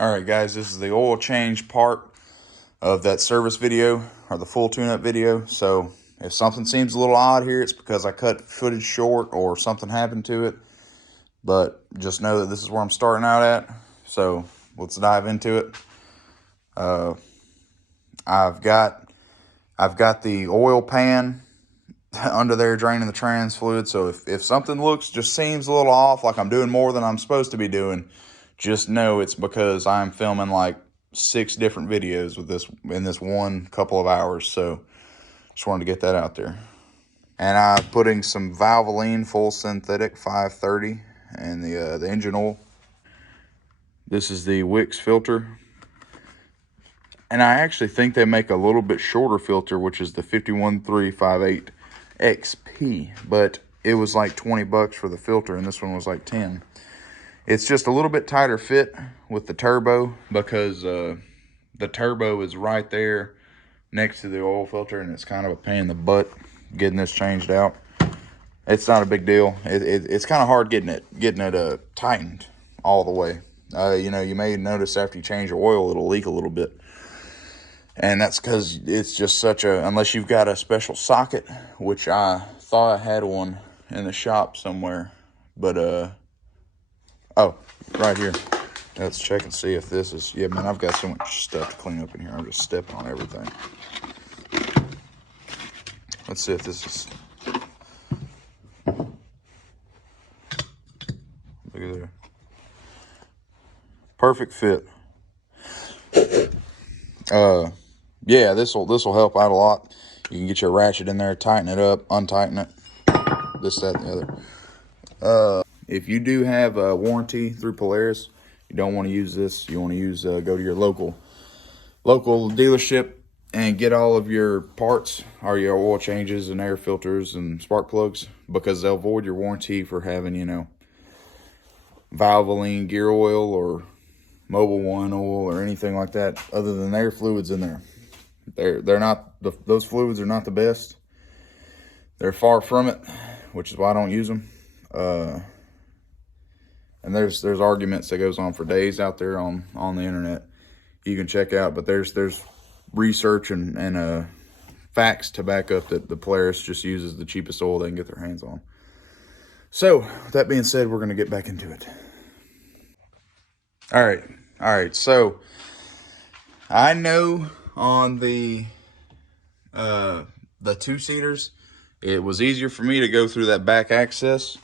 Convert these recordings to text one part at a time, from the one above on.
All right, guys, this is the oil change part of that service video or the full tune-up video. So if something seems a little odd here, it's because I cut footage short or something happened to it. But just know that this is where I'm starting out at. So let's dive into it. I've got the oil pan under there draining the trans fluid. So if something just seems a little off, like I'm doing more than I'm supposed to be doing, just know it's because I'm filming like 6 different videos with this in this one couple of hours. So just wanted to get that out there. And I'm putting some Valvoline full synthetic 530 and the engine oil. This is the Wix filter. And I actually think they make a little bit shorter filter, which is the 51358 XP, but it was like 20 bucks for the filter and this one was like 10. It's just a little bit tighter fit with the turbo because the turbo is right there next to the oil filter, and it's kind of a pain in the butt getting this changed out. It's not a big deal. It's kind of hard getting it tightened all the way. You may notice after you change your oil, it'll leak a little bit. And that's because it's just unless you've got a special socket, which I thought I had one in the shop somewhere. But, oh, right here. Let's check and see if this is, yeah, man, I've got so much stuff to clean up in here. I'm just stepping on everything. Let's see if this is, look at there. Perfect fit. Yeah, this will help out a lot. You can get your ratchet in there, tighten it up, untighten it, this, that, and the other. If you do have a warranty through Polaris, you don't want to use this. You want to use go to your local dealership and get all of your parts or your oil changes and air filters and spark plugs, because they'll void your warranty for having, Valvoline gear oil or Mobil 1 oil or anything like that other than air fluids in there. They're not, those fluids are not the best. They're far from it, which is why I don't use them. And there's arguments that goes on for days out there on the internet you can check out, but there's research and facts to back up that the Polaris just uses the cheapest oil they can get their hands on. So with that being said, we're going to get back into it. All right. So I know on the 2-seaters, it was easier for me to go through that back access.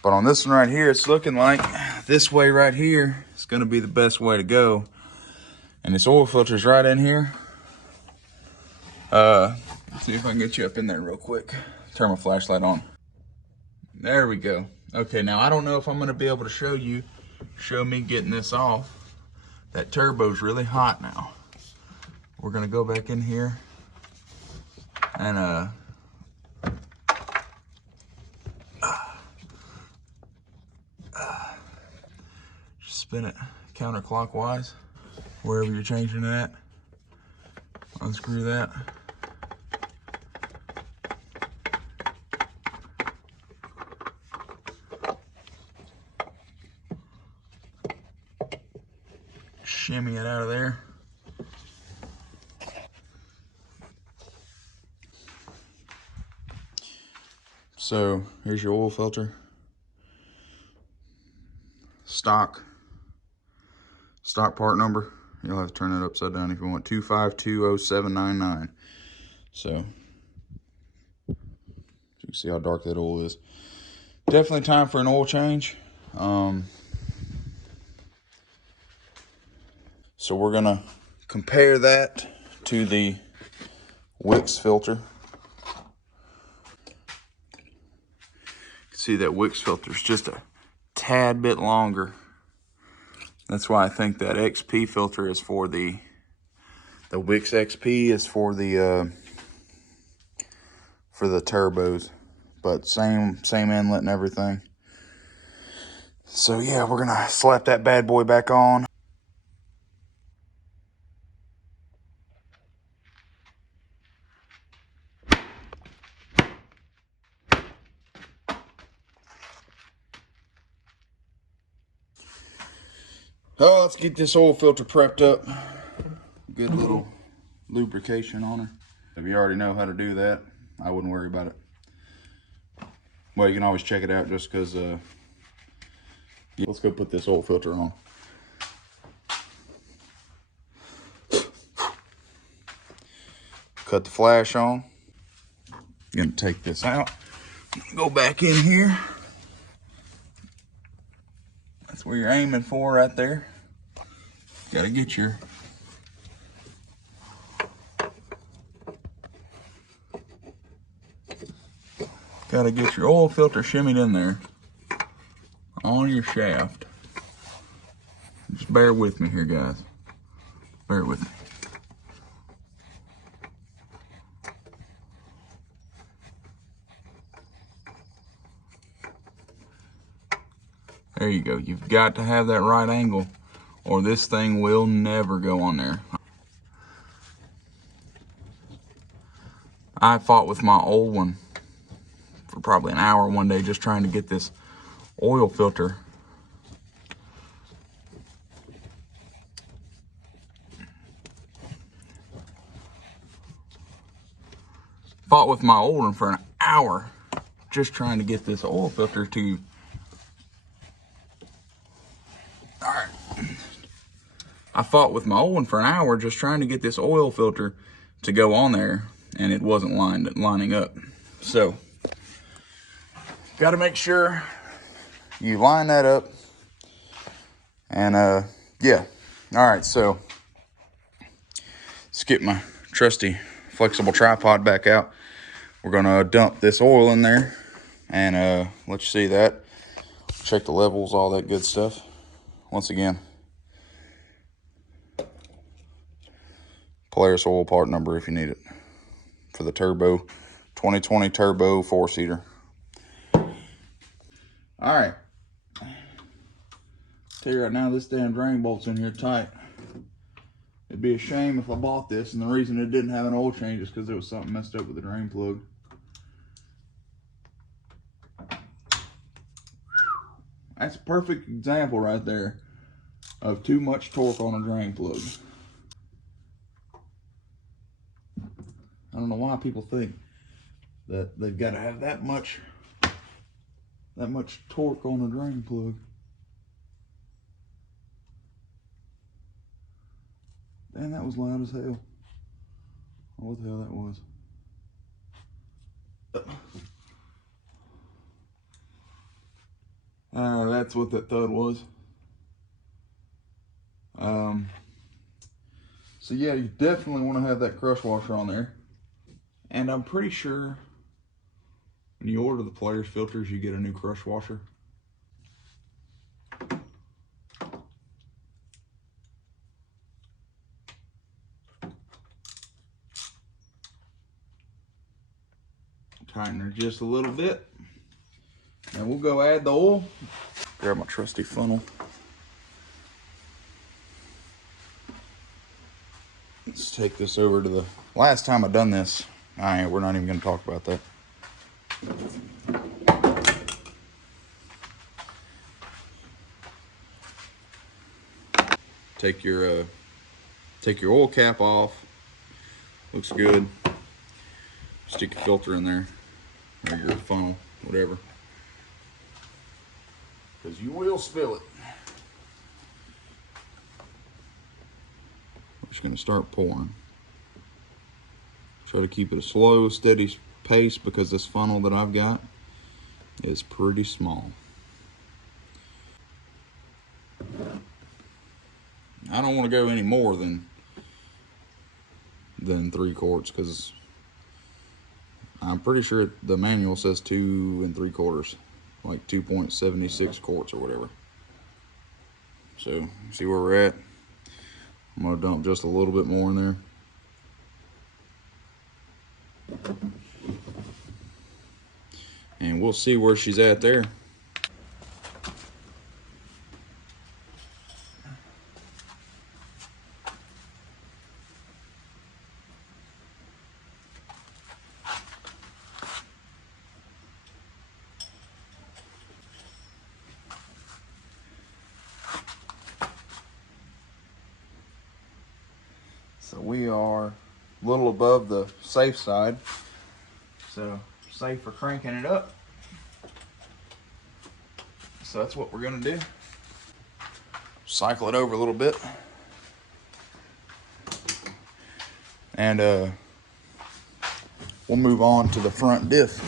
But on this one right here, it's looking like this way right here is going to be the best way to go. And this oil filter's right in here. Let's see if I can get you up in there real quick. Turn my flashlight on. There we go. Okay, now I don't know if I'm going to be able to show me getting this off. That turbo's really hot now. We're going to go back in here and just spin it counterclockwise wherever you're changing that. Unscrew that. Shimmy it out of there. So here's your oil filter. Stock part number. You'll have to turn it upside down if you want. 2520799. So you can see how dark that oil is. Definitely time for an oil change. So we're gonna compare that to the Wix filter. You can see that Wix filter is just a tad bit longer. That's why I think that XP filter is for the Wix XP is for the turbos, but same inlet and everything. So yeah, we're gonna slap that bad boy back on. Oh, let's get this oil filter prepped up. Good little lubrication on her. If you already know how to do that, I wouldn't worry about it. Well, you can always check it out just because. Let's go put this oil filter on. Cut the flash on. Gonna take this out. Go back in here. That's where you're aiming for right there. Gotta get your oil filter shimmied in there on your shaft. Just bear with me here, guys. Bear with me. There you go. You've got to have that right angle or this thing will never go on there. I fought with my old one for probably an hour one day just trying to get this oil filter for an hour just trying to get this oil filter to. All right. I fought with my old one for an hour just trying to get this oil filter to go on there, and it wasn't lining up. So, got to make sure you line that up. And yeah. All right, so let's get my trusty flexible tripod back out. We're gonna dump this oil in there and let you see that. Check the levels, all that good stuff. Once again, Polaris oil part number if you need it for the turbo, 2020 turbo 4-seater. All right. Tell you right now, this damn drain bolt's in here tight. It'd be a shame if I bought this, and the reason it didn't have an oil change is because there was something messed up with the drain plug. That's a perfect example right there of too much torque on a drain plug. I don't know why people think that they've got to have that much torque on a drain plug. Man, that was loud as hell. What the hell that was. That's what that thud was. So yeah, you definitely want to have that crush washer on there. And I'm pretty sure when you order the Polaris filters, you get a new crush washer. Tighten her just a little bit. And we'll go add the oil. Grab my trusty funnel. Let's take this over to the last time I done this. We're not even going to talk about that. Take your oil cap off. Looks good. Stick your filter in there, or your funnel, whatever, because you will spill it. We're just going to start pouring. Try to keep it a slow, steady pace because this funnel that I've got is pretty small. I don't want to go any more than 3 quarts because I'm pretty sure the manual says 2 3/4, like 2.76 quarts or whatever. So see where we're at. I'm gonna dump just a little bit more in there. And we'll see where she's at there. So we are a little above the safe side. So safe for cranking it up. So that's what we're gonna do. Cycle it over a little bit. And we'll move on to the front diff.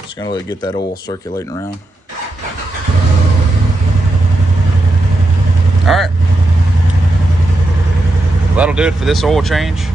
Just gonna let it get that oil circulating around. All right. That'll do it for this oil change.